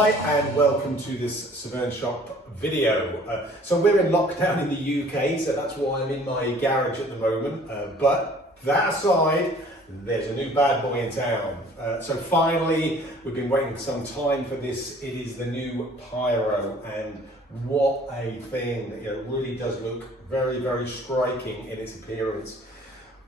Hi and welcome to this Severne Shop video. So we're in lockdown in the UK, so that's why I'm in my garage at the moment. But that aside, there's a new bad boy in town. So finally, we've been waiting some time for this. It is the new Pyro, and what a thing. It really does look very, very striking in its appearance.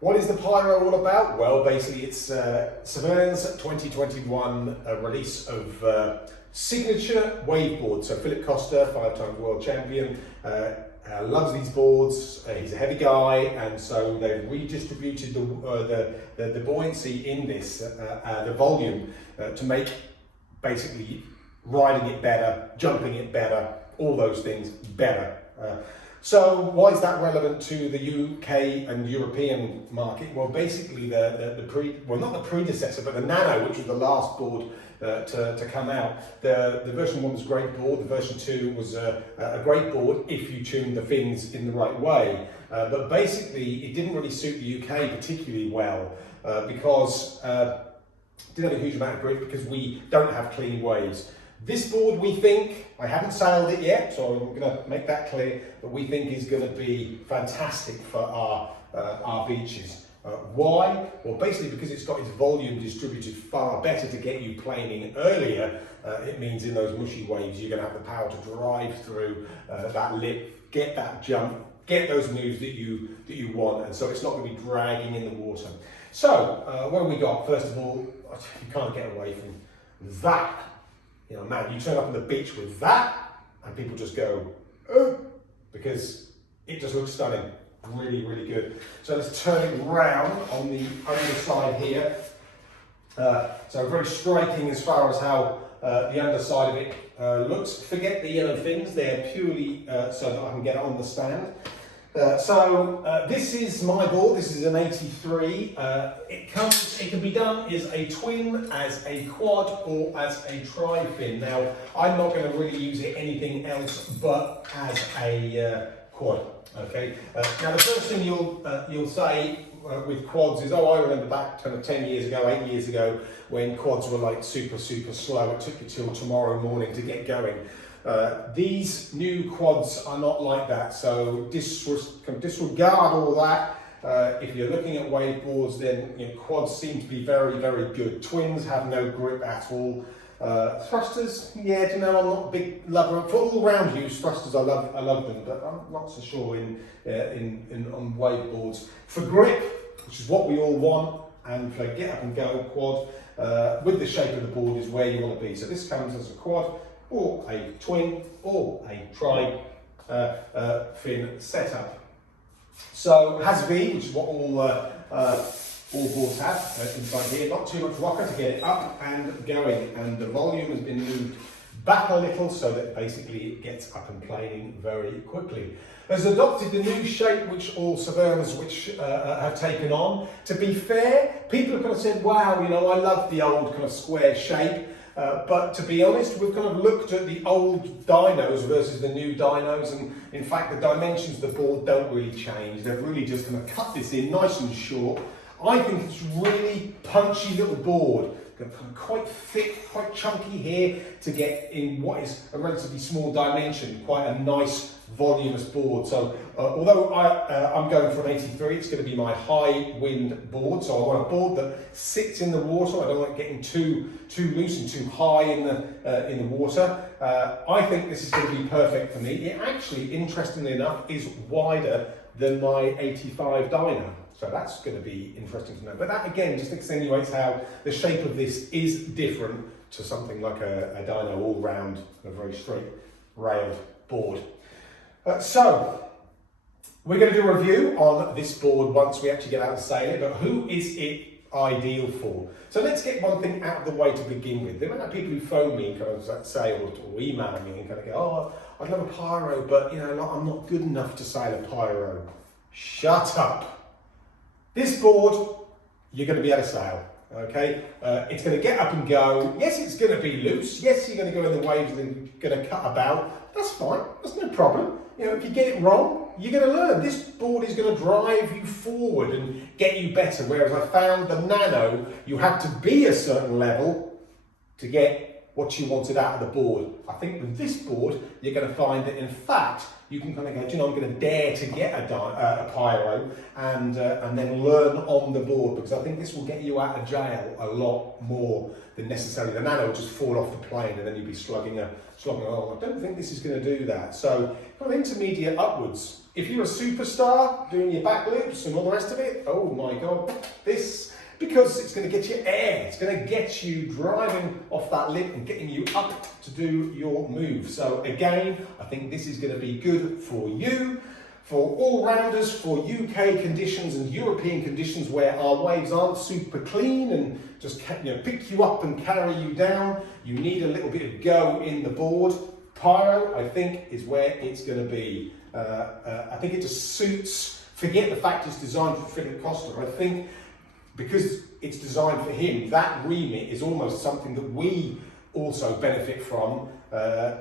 What is the Pyro all about? Well, basically it's Severne's 2021 release of signature wave boards. So Philip Koster, 5-time world champion, loves these boards. He's a heavy guy, and so they've redistributed the buoyancy in this, the volume, to make basically riding it better, jumping it better, all those things better. So why is that relevant to the UK and European market? Well, basically not the predecessor, but the Nano, which was the last board to come out. The version 1 was a great board. The version 2 was a great board if you tuned the fins in the right way. But basically, it didn't really suit the UK particularly well because it didn't have a huge amount of grip because we don't have clean waves. This board, we think, I haven't sailed it yet, so I'm going to make that clear, but we think is going to be fantastic for our beaches. Why? Well, basically because it's got its volume distributed far better to get you planing earlier. It means in those mushy waves, you're going to have the power to drive through that lip, get that jump, get those moves that you want, and so it's not going to be dragging in the water. So, what have we got? First of all, you can't get away from that. You know, man, you turn up on the beach with that, and people just go, oh, because it just looks stunning. Really, really good. So let's turn it round on the underside here. So very striking as far as how the underside of it looks. Forget the yellow fins, they're purely so that I can get it on the stand. This is my board. This is an 83. It can be done as a twin, as a quad, or as a tri-fin. Now, I'm not going to really use it anything else but as a quad. Okay. Now, the first thing you'll say with quads is, oh, I remember back kind of 10 years ago, 8 years ago, when quads were like super, super slow. It took you till tomorrow morning to get going. These new quads are not like that, so disregard all that. If you're looking at wave boards, then quads seem to be very, very good. Twins have no grip at all. Thrusters, yeah, do you know, I'm not a big lover for all round use. Thrusters, I love them, but I'm not so sure on wave boards. For grip, which is what we all want, and for get up and go quad, with the shape of the board is where you want to be. So this comes as a quad, or a twin, or a tri-fin setup. So has V, which is what all boards have inside here. Not too much rocker to get it up and going, and the volume has been moved back a little so that basically it gets up and planing very quickly. Has adopted the new shape which all Severnes have taken on. To be fair, people have kind of said, wow, I love the old kind of square shape. But to be honest, we've kind of looked at the old dynos versus the new dynos, and in fact the dimensions of the board don't really change. They've really just kind of cut this in nice and short. I think it's really punchy little board, quite thick, quite chunky here to get in what is a relatively small dimension, quite a nice voluminous board. So although I'm going for an 83, it's going to be my high wind board. So I want a board that sits in the water. I don't want it getting too loose and too high in the water. I think this is going to be perfect for me. It actually, interestingly enough, is wider than my 85 dyno. So that's going to be interesting to know. But that again just accentuates how the shape of this is different to something like a dyno all round, a very straight railed board. So we're going to do a review on this board once we actually get out and sail it, but who is it ideal for? So let's get one thing out of the way to begin with. There might be people who phone me and kind of say, or email me and kind of go, oh, I'd love a Pyro, but I'm not good enough to sail a Pyro. Shut up. This board, you're going to be able to sail. Okay, it's going to get up and go. Yes, it's going to be loose. Yes, you're going to go in the waves and going to cut about. That's fine. That's no problem. If you get it wrong, you're going to learn. This board is going to drive you forward and get you better. Whereas I found the Nano, you had to be a certain level to get what you wanted out of the board. I think with this board, you're going to find that in fact, you can kind of go, do you know, I'm going to dare to get a Pyro and then learn on the board, because I think this will get you out of jail a lot more than necessarily the Nano will just fall off the plane and then you'll be slugging along. I don't think this is going to do that. So kind of intermediate upwards. If you're a superstar doing your back loops and all the rest of it, oh my God, this, because it's going to get you air, it's going to get you driving off that lip and getting you up to do your move. So again, I think this is going to be good for you, for all-rounders, for UK conditions and European conditions where our waves aren't super clean and just pick you up and carry you down. You need a little bit of go in the board. Pyro, I think, is where it's going to be. I think it just suits, forget the fact it's designed for Philip Koster. I think because it's designed for him, that remit is almost something that we also benefit from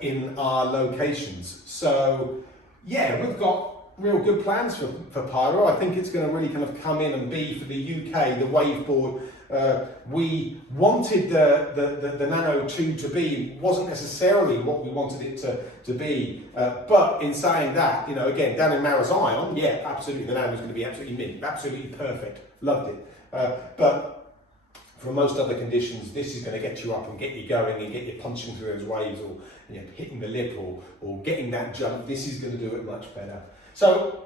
in our locations. So yeah, we've got real good plans for Pyro. I think it's going to really kind of come in and be for the UK, the wave board. We wanted the Nano 2 to be, wasn't necessarily what we wanted it to be, but in saying that, you know, again, down in Marazion, yeah, absolutely, the Nano was going to be absolutely mint, absolutely perfect, loved it. But for most other conditions, this is going to get you up and get you going and get you punching through those waves, or hitting the lip, or getting that jump. This is going to do it much better. So,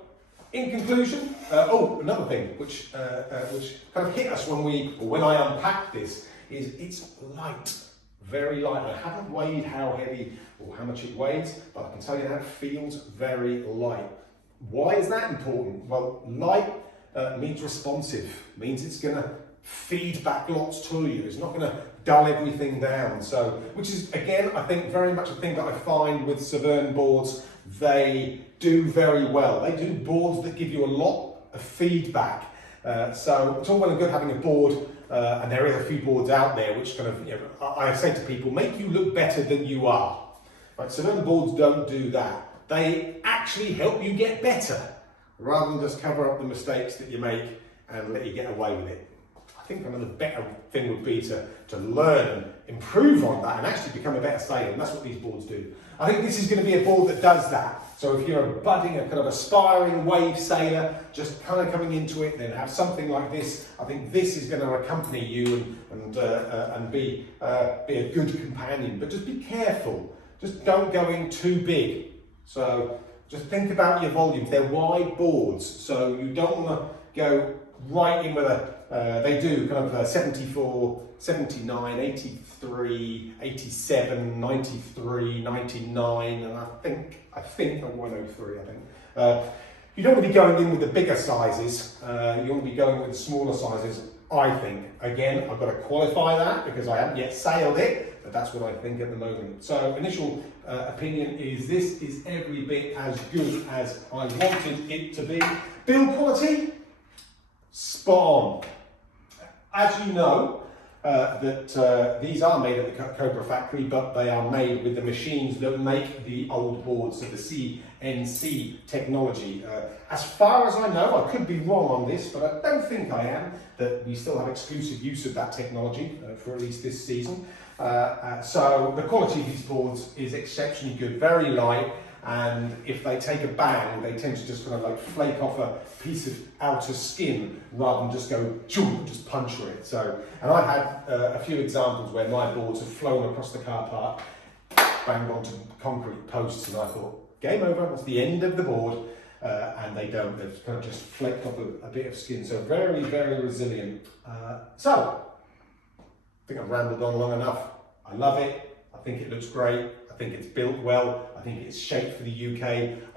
in conclusion, another thing which kind of hit us when I unpacked this is it's light, very light. I haven't weighed how heavy or how much it weighs, but I can tell you that it feels very light. Why is that important? Well, light means responsive, means it's going to feed back lots to you. It's not going to dull everything down. So, which is again, I think very much a thing that I find with Severne boards. They do very well. They do boards that give you a lot of feedback. So it's all well and good having a board, and there is a few boards out there which kind of, I say to people, make you look better than you are. Right? Severne boards don't do that. They actually help you get better, rather than just cover up the mistakes that you make and let you get away with it. I think another better thing would be to learn and improve on that and actually become a better sailor, and that's what these boards do. I think this is going to be a board that does that. So if you're a budding, a kind of aspiring wave sailor, just kind of coming into it, then have something like this. I think this is going to accompany you and be a good companion. But just be careful. Just don't go in too big. So just think about your volumes. They're wide boards, so you don't want to go right in with they do kind of 74, 79, 83, 87, 93, 99, and I think 103, I think. You don't want to be going in with the bigger sizes, you want to be going with the smaller sizes, I think. Again, I've got to qualify that because I haven't yet sailed it, but that's what I think at the moment. So initial opinion is this is every bit as good as I wanted it to be. Build quality, spot on. As you know, these are made at the Cobra factory, but they are made with the machines that make the old boards, so the CNC technology. As far as I know, I could be wrong on this, but I don't think I am, that we still have exclusive use of that technology for at least this season. So the quality of these boards is exceptionally good, very light, and if they take a bang, they tend to just kind of like flake off a piece of outer skin rather than just go just puncture it. So, and I've had a few examples where my boards have flown across the car park, banged onto concrete posts, and I thought, game over, that's the end of the board, and they don't, they've kind of just flaked off a bit of skin, so very, very resilient. So, I think I've rambled on long enough. I love it, I think it looks great, I think it's built well, I think it's shaped for the UK.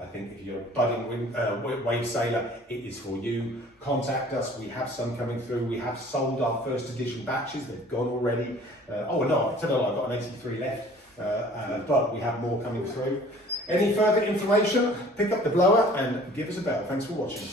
I think if you're a budding wave sailor, it is for you. Contact us, we have some coming through. We have sold our first edition batches, they've gone already. Oh no, I've got an 83 left, but we have more coming through. Any further information, pick up the blower and give us a bell. Thanks for watching.